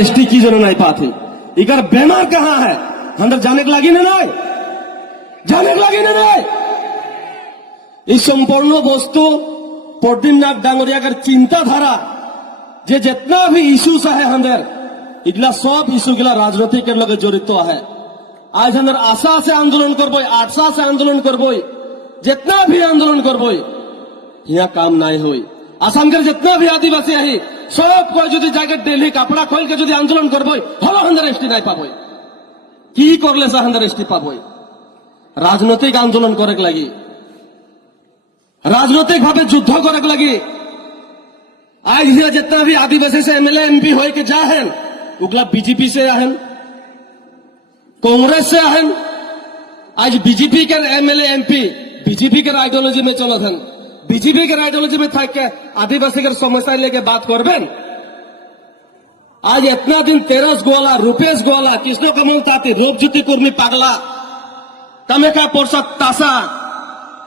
ST की जरूर नहीं पाते इकर बेमार कहाँ है अंदर जाने के लगी नहीं जाने के लगी नहीं इस संपूर्ण वस्तु प्रदीपनाथ डांगरिया का चिंताधारा जे जितना भी इश्यूज है अंदर इगला सब इश्यू गिला राजनीतिक के लगे जड़ित है आज अंदर आशा से आंदोलन करबो आशा से आंदोलन करबो जितना भी आंदोलन करबो यहाँ काम नहीं हुई आसाम के जितना भी आदिवासी है सब को जो जाके दिल्ली कपड़ा खोल के जो आंदोलन करबो हम अंदर एसटी नहीं पाबो की करले से अंदर एसटी पाबो राजनीतिक आंदोलन करे लगी राजनीतिक भावे युद्ध करे लगी आज यहाँ जितना भी आदिवासी से एमएलए एमपी हो के जा है उगला बीजेपी से आहन कांग्रेस से आहन आज बीजेपी के एमएलए एमपी बीजेपी के आइडियोलॉजी में चलो थन बीजेपी के आइडियोलॉजी में था के आदिवासी के समस्या लेके बात करबेन आज इतना दिन तेरस गोवाला रूपेश गोवाला कृष्ण कमल ताती रूपज्योति कुर्मी पागला कामेका परसद तासा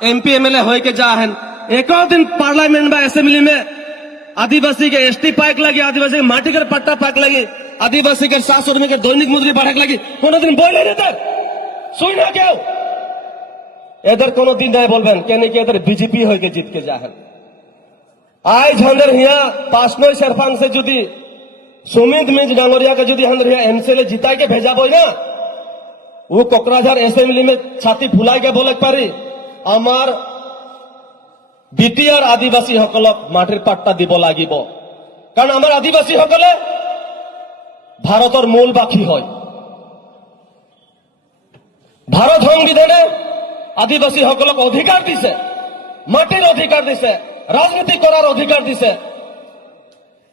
एमपी एमएलए हो के जा है एक दिन पार्लियामेंट में असेंबली में आदिवासी के एसटी पाइक लगी आदिवासी के माटी के पट्टा पाइक लगी आदिवासी के 700 रुपए के दैनिक मजदूरी बढ़े लगी कोनो दिन बोले नहीं सुई ना क्यों इधर कोनो दिन नहीं बोलबेन कहने के इधर बीजेपी हो के जीत के जा है आज अंदर यहाँ पासनोई सरपंच से जुदी सुमित मिंज डांगरिया के जुदी अंदर यहाँ एमसीएलए जिता के भेजा बोई ना वो कोकराझार असेंबली में छाती फुलाई के बोले पारी आमार बीटीआर आदिवासी सकलक माटिर पाट्टा দিব লাগিব कारण आमार आदिवासी सकले भारतर मूल बाखी है भारत संविधाने आदिवासी सकलक अधिकार दिसे माटिर अधिकार दिसे राजनीति करार अधिकार दिसे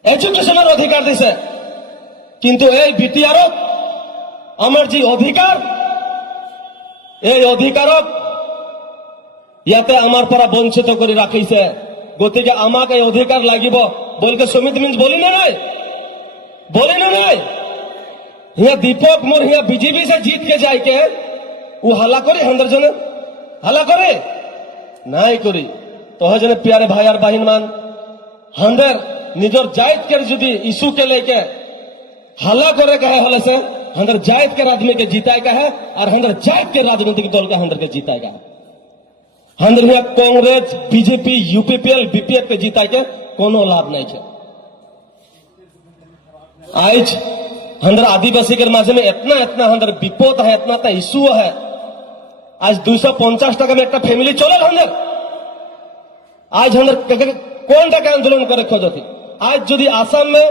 एजुकेशनर अधिकार दिसे किन्तु এই बीटीआरক आमार जी अधिकार এই अधिकारक ইয়াতে আমার পরা বঞ্চিত করে রাখিছে গতিকে আমাকে এই অধিকার লাগিব বলকে সমিত মিন্স বলি না নাই यहाँ दीपक मोर यहाँ बीजेपी से जीत के जाए के वो हल्ला करे अंदर जने हल्ला करे नहीं करी तो जने प्यारे भाई और बहन मान अंदर निजर जायत के जुदी इशू के लेके हल्ला करे कहे हल्ला से अंदर जायत के आदमी के जीताए का है और अंदर जायत के राजनीतिक दल का अंदर के जीताएगा अंदर यहाँ कांग्रेस बीजेपी यूपीपीएल बीपीएफ के जीता के कोनो लाभ नहीं है आज अंदर आदिवासी के माजे में इतना इतना अंदर विपद है इतना इतना इशू है आज 250 टका में एक फैमिली चले अंदर आज अंदर कौन टका आंदोलन करे खोजती आज यदि आसाम में